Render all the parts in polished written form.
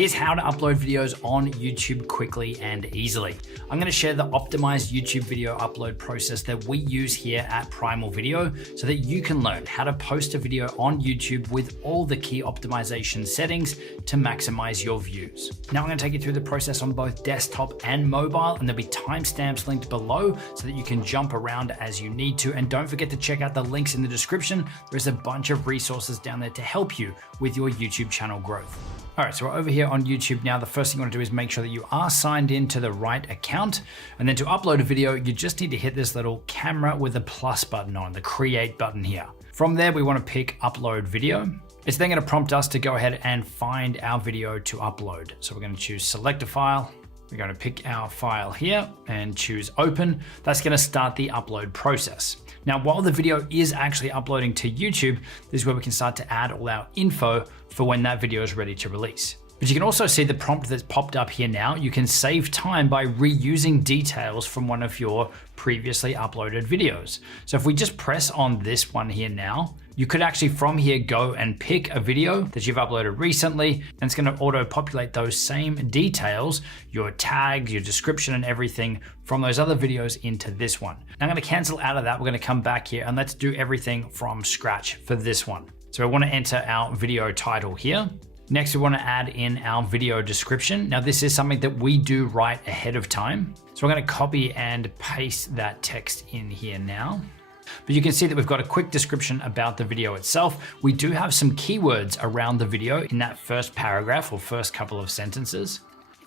Here's how to upload videos on YouTube quickly and easily. I'm going to share the optimized YouTube video upload process that we use here at Primal Video so that you can learn how to post a video on YouTube with all the key optimization settings to maximize your views. Now I'm going to take you through the process on both desktop and mobile, and there'll be timestamps linked below so that you can jump around as you need to. And don't forget to check out the links in the description. There's a bunch of resources down there to help you with your YouTube channel growth. All right, so we're over here on YouTube now. The first thing you want to do is make sure that you are signed into the right account. And then to upload a video, you just need to hit this little camera with a plus button on, the create button here. From there, we want to pick upload video. It's then going to prompt us to go ahead and find our video to upload. So we're going to choose select a file. We're going to pick our file here and choose open. That's going to start the upload process. Now, while the video is actually uploading to YouTube, this is where we can start to add all our info for when that video is ready to release. But you can also see the prompt that's popped up here now. You can save time by reusing details from one of your previously uploaded videos. So if we just press on this one here now, you could actually from here go and pick a video that you've uploaded recently, and it's going to auto populate those same details, your tags, your description and everything from those other videos into this one. Now I'm going to cancel out of that. We're going to come back here and let's do everything from scratch for this one. So I want to enter our video title here. Next, we want to add in our video description. Now, this is something that we do right ahead of time. So we're going to copy and paste that text in here now. But you can see that we've got a quick description about the video itself. We do have some keywords around the video in that first paragraph or first couple of sentences.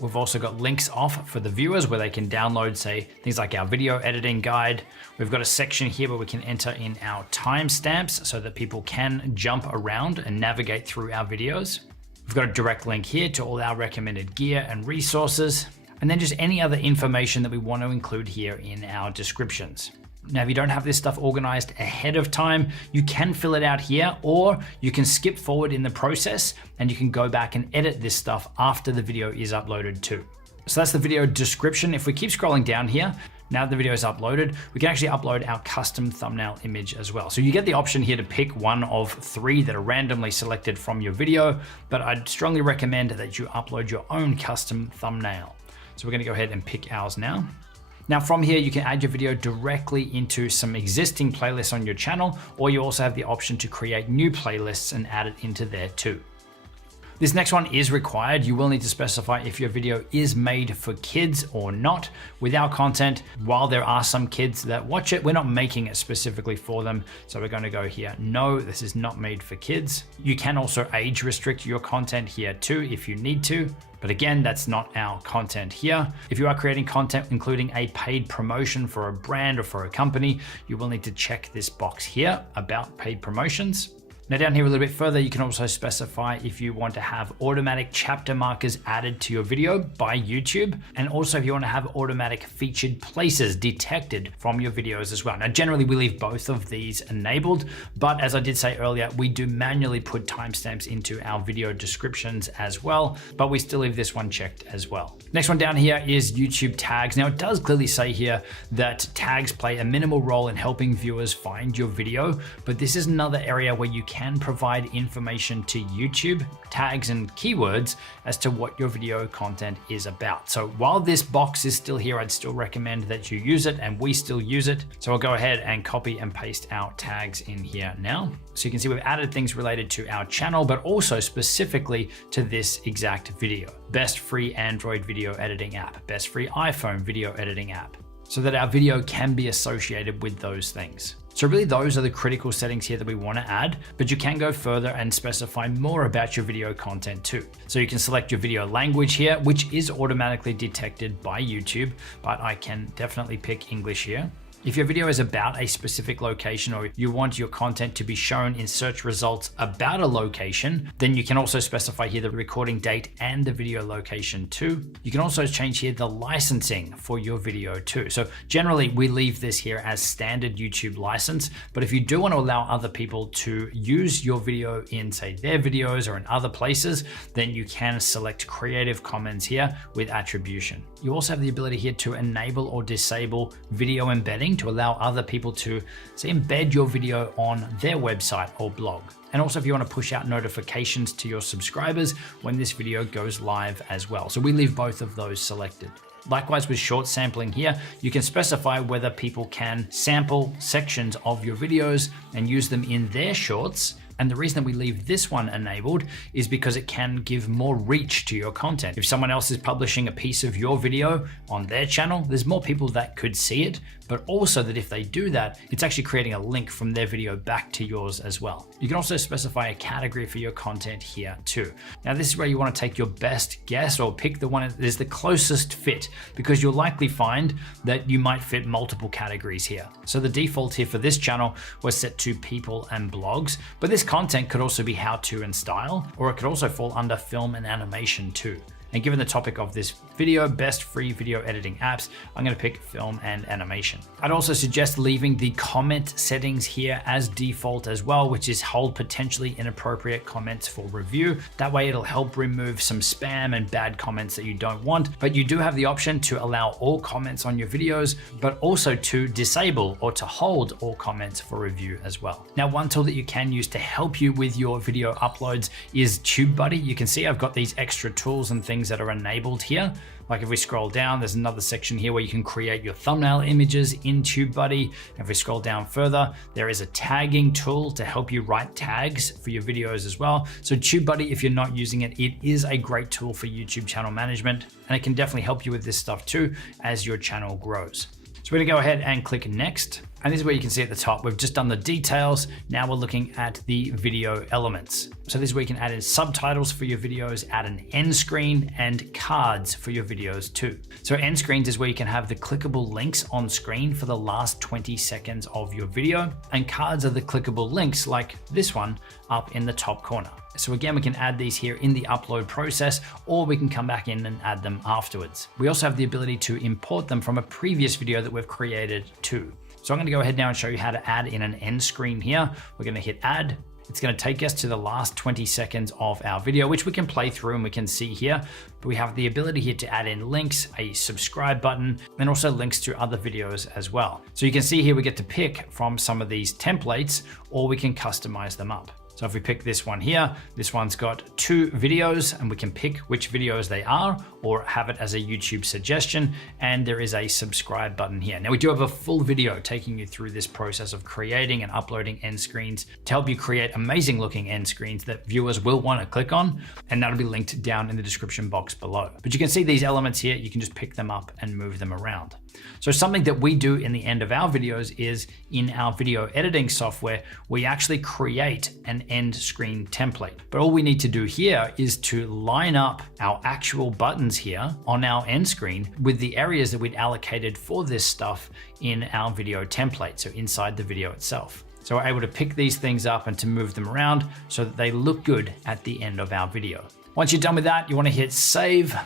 We've also got links off for the viewers where they can download, say, things like our video editing guide. We've got a section here where we can enter in our timestamps so that people can jump around and navigate through our videos. We've got a direct link here to all our recommended gear and resources, and then just any other information that we want to include here in our descriptions. Now, if you don't have this stuff organized ahead of time, you can fill it out here, or you can skip forward in the process and you can go back and edit this stuff after the video is uploaded too. So that's the video description. If we keep scrolling down here, now that the video is uploaded, we can actually upload our custom thumbnail image as well. So you get the option here to pick one of 3 that are randomly selected from your video, but I'd strongly recommend that you upload your own custom thumbnail. So we're going to go ahead and pick ours now. Now from here, you can add your video directly into some existing playlists on your channel, or you also have the option to create new playlists and add it into there too. This next one is required. You will need to specify if your video is made for kids or not. With our content, while there are some kids that watch it, we're not making it specifically for them. So we're going to go here, no, this is not made for kids. You can also age restrict your content here too if you need to. But again, that's not our content here. If you are creating content including a paid promotion for a brand or for a company, you will need to check this box here about paid promotions. Now down here a little bit further, you can also specify if you want to have automatic chapter markers added to your video by YouTube, and also if you want to have automatic featured places detected from your videos as well. Now generally we leave both of these enabled, but as I did say earlier, we do manually put timestamps into our video descriptions as well, but we still leave this one checked as well. Next one down here is YouTube tags. Now it does clearly say here that tags play a minimal role in helping viewers find your video, but this is another area where you can provide information to YouTube, tags and keywords as to what your video content is about. So while this box is still here, I'd still recommend that you use it, and we still use it. So I'll go ahead and copy and paste our tags in here now. So you can see we've added things related to our channel, but also specifically to this exact video. Best free Android video editing app, best free iPhone video editing app, so that our video can be associated with those things. So really those are the critical settings here that we want to add, but you can go further and specify more about your video content too. So you can select your video language here, which is automatically detected by YouTube, but I can definitely pick English here. If your video is about a specific location, or you want your content to be shown in search results about a location, then you can also specify here the recording date and the video location too. You can also change here the licensing for your video too. So generally we leave this here as standard YouTube license, but if you do want to allow other people to use your video in, say, their videos or in other places, then you can select Creative Commons here with attribution. You also have the ability here to enable or disable video embedding to allow other people to say embed your video on their website or blog. And also if you want to push out notifications to your subscribers when this video goes live as well. So we leave both of those selected. Likewise with short sampling here, you can specify whether people can sample sections of your videos and use them in their shorts. And the reason that we leave this one enabled is because it can give more reach to your content. If someone else is publishing a piece of your video on their channel, there's more people that could see it, but also that if they do that, it's actually creating a link from their video back to yours as well. You can also specify a category for your content here too. Now this is where you want to take your best guess or pick the one that is the closest fit, because you'll likely find that you might fit multiple categories here. So the default here for this channel was set to people and blogs, but this content could also be how to and style, or it could also fall under film and animation too. And given the topic of this video, best free video editing apps, I'm going to pick film and animation. I'd also suggest leaving the comment settings here as default as well, which is hold potentially inappropriate comments for review. That way it'll help remove some spam and bad comments that you don't want. But you do have the option to allow all comments on your videos, but also to disable or to hold all comments for review as well. Now, one tool that you can use to help you with your video uploads is TubeBuddy. You can see I've got these extra tools and things that are enabled here. Like if we scroll down, there's another section here where you can create your thumbnail images in TubeBuddy. If we scroll down further, there is a tagging tool to help you write tags for your videos as well. So TubeBuddy, if you're not using it, it is a great tool for YouTube channel management, and it can definitely help you with this stuff too as your channel grows. So we're gonna go ahead and click next. And this is where you can see at the top, we've just done the details. Now we're looking at the video elements. So this is where you can add in subtitles for your videos, add an end screen and cards for your videos too. So end screens is where you can have the clickable links on screen for the last 20 seconds of your video. And cards are the clickable links like this one up in the top corner. So again, we can add these here in the upload process, or we can come back in and add them afterwards. We also have the ability to import them from a previous video that we've created too. So I'm going to go ahead now and show you how to add in an end screen here. We're going to hit add. It's going to take us to the last 20 seconds of our video, which we can play through and we can see here. But we have the ability here to add in links, a subscribe button, and also links to other videos as well. So you can see here we get to pick from some of these templates, or we can customize them up. So if we pick this one here, this one's got 2 videos and we can pick which videos they are or have it as a YouTube suggestion. And there is a subscribe button here. Now we do have a full video taking you through this process of creating and uploading end screens to help you create amazing looking end screens that viewers will want to click on. And that'll be linked down in the description box below. But you can see these elements here, you can just pick them up and move them around. So something that we do in the end of our videos is in our video editing software, we actually create an end screen template. But all we need to do here is to line up our actual buttons here on our end screen with the areas that we'd allocated for this stuff in our video template, so inside the video itself. So we're able to pick these things up and to move them around so that they look good at the end of our video. Once you're done with that, you want to hit save.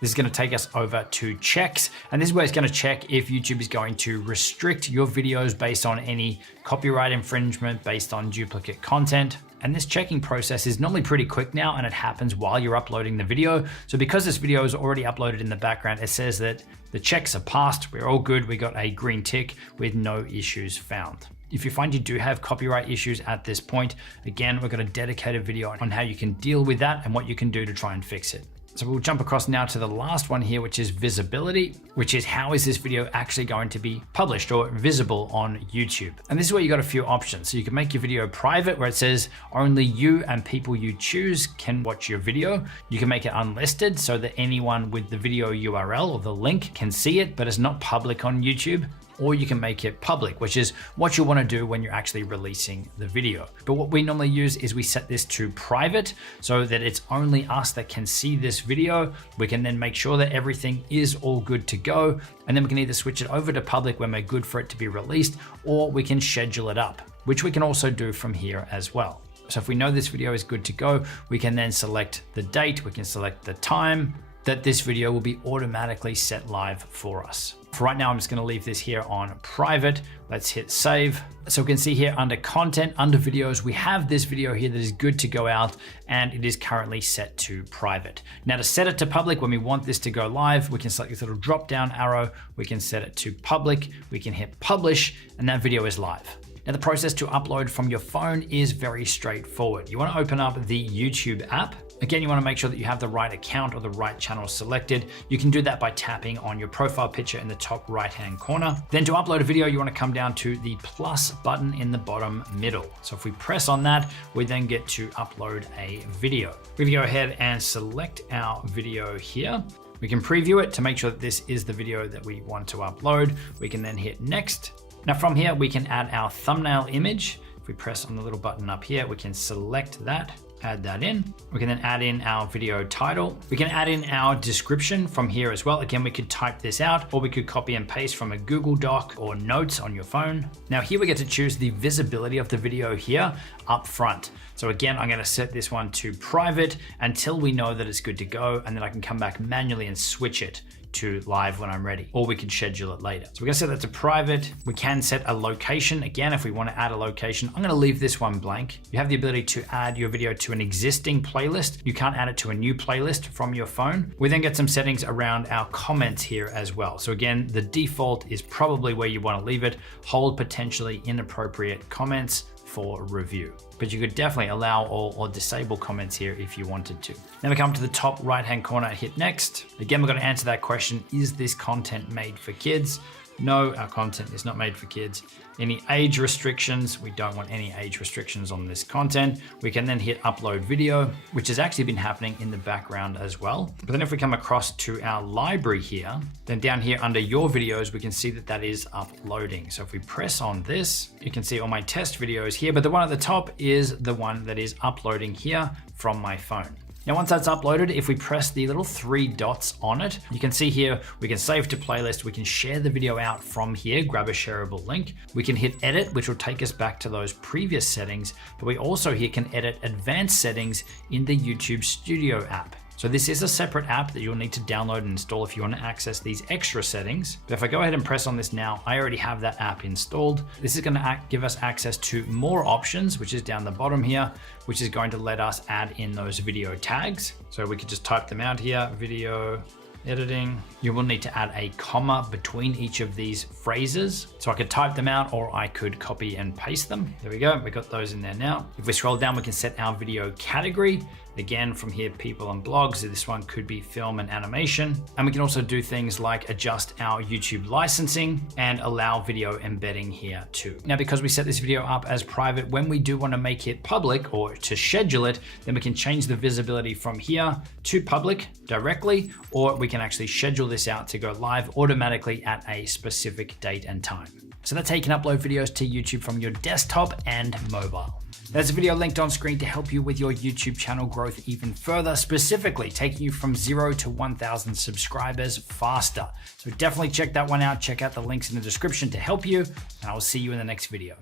This is going to take us over to checks, and this is where it's going to check if YouTube is going to restrict your videos based on any copyright infringement, based on duplicate content. And this checking process is normally pretty quick now, and it happens while you're uploading the video. So because this video is already uploaded in the background, it says that the checks are passed, we're all good, we got a green tick with no issues found. If you find you do have copyright issues at this point, again, we've got a dedicated video on how you can deal with that and what you can do to try and fix it. So we'll jump across now to the last one here, which is visibility, which is how is this video actually going to be published or visible on YouTube? And this is where you got a few options. So you can make your video private where it says only you and people you choose can watch your video. You can make it unlisted so that anyone with the video URL or the link can see it, but it's not public on YouTube. Or you can make it public, which is what you want to do when you're actually releasing the video. But what we normally use is we set this to private so that it's only us that can see this video. We can then make sure that everything is all good to go. And then we can either switch it over to public when we're good for it to be released, or we can schedule it up, which we can also do from here as well. So if we know this video is good to go, we can then select the date, we can select the time that this video will be automatically set live for us. For right now, I'm just going to leave this here on private. Let's hit save. So we can see here under content, under videos, we have this video here that is good to go out, and it is currently set to private. Now to set it to public, when we want this to go live, we can select this little drop down arrow. We can set it to public. We can hit publish, and that video is live. Now the process to upload from your phone is very straightforward. You want to open up the YouTube app. Again, you want to make sure that you have the right account or the right channel selected. You can do that by tapping on your profile picture in the top right-hand corner. Then to upload a video, you want to come down to the plus button in the bottom middle. So if we press on that, we then get to upload a video. We can go ahead and select our video here. We can preview it to make sure that this is the video that we want to upload. We can then hit next. Now from here, we can add our thumbnail image. If we press on the little button up here, we can select that, add that in. We can then add in our video title. We can add in our description from here as well. Again, we could type this out, or we could copy and paste from a Google Doc or notes on your phone. Now here we get to choose the visibility of the video here up front. So again, I'm gonna set this one to private until we know that it's good to go, and then I can come back manually and switch it to live when I'm ready, or we could schedule it later. So we're gonna set that to private. We can set a location. Again, if we wanna add a location, I'm gonna leave this one blank. You have the ability to add your video to an existing playlist. You can't add it to a new playlist from your phone. We then get some settings around our comments here as well. So again, the default is probably where you wanna leave it. Hold potentially inappropriate comments for review. But you could definitely allow all or disable comments here if you wanted to. Then we come to the top right-hand corner, hit next. Again, we're gonna answer that question, is this content made for kids? No, our content is not made for kids. Any age restrictions? We don't want any age restrictions on this content. We can then hit upload video, which has actually been happening in the background as well. But then if we come across to our library here, then down here under your videos, we can see that that is uploading. So if we press on this, you can see all my test videos here, but the one at the top is the one that is uploading here from my phone. Now, once that's uploaded, if we press the little 3 dots on it, you can see here, we can save to playlist. We can share the video out from here, grab a shareable link. We can hit edit, which will take us back to those previous settings, but we also here can edit advanced settings in the YouTube Studio app. So this is a separate app that you'll need to download and install if you want to access these extra settings. But if I go ahead and press on this now, I already have that app installed. This is going to give us access to more options, which is down the bottom here, which is going to let us add in those video tags. So we could just type them out here, video editing. You will need to add a comma between each of these phrases. So I could type them out, or I could copy and paste them. There we go, we got those in there now. If we scroll down, we can set our video category. Again, from here, people and blogs. This one could be film and animation. And we can also do things like adjust our YouTube licensing and allow video embedding here too. Now, because we set this video up as private, when we do want to make it public or to schedule it, then we can change the visibility from here to public directly, or we can actually schedule this out to go live automatically at a specific date and time. So that's how you can upload videos to YouTube from your desktop and mobile. There's a video linked on screen to help you with your YouTube channel growth even further, specifically taking you from 0 to 1,000 subscribers faster. So definitely check that one out. Check out the links in the description to help you, and I will see you in the next video.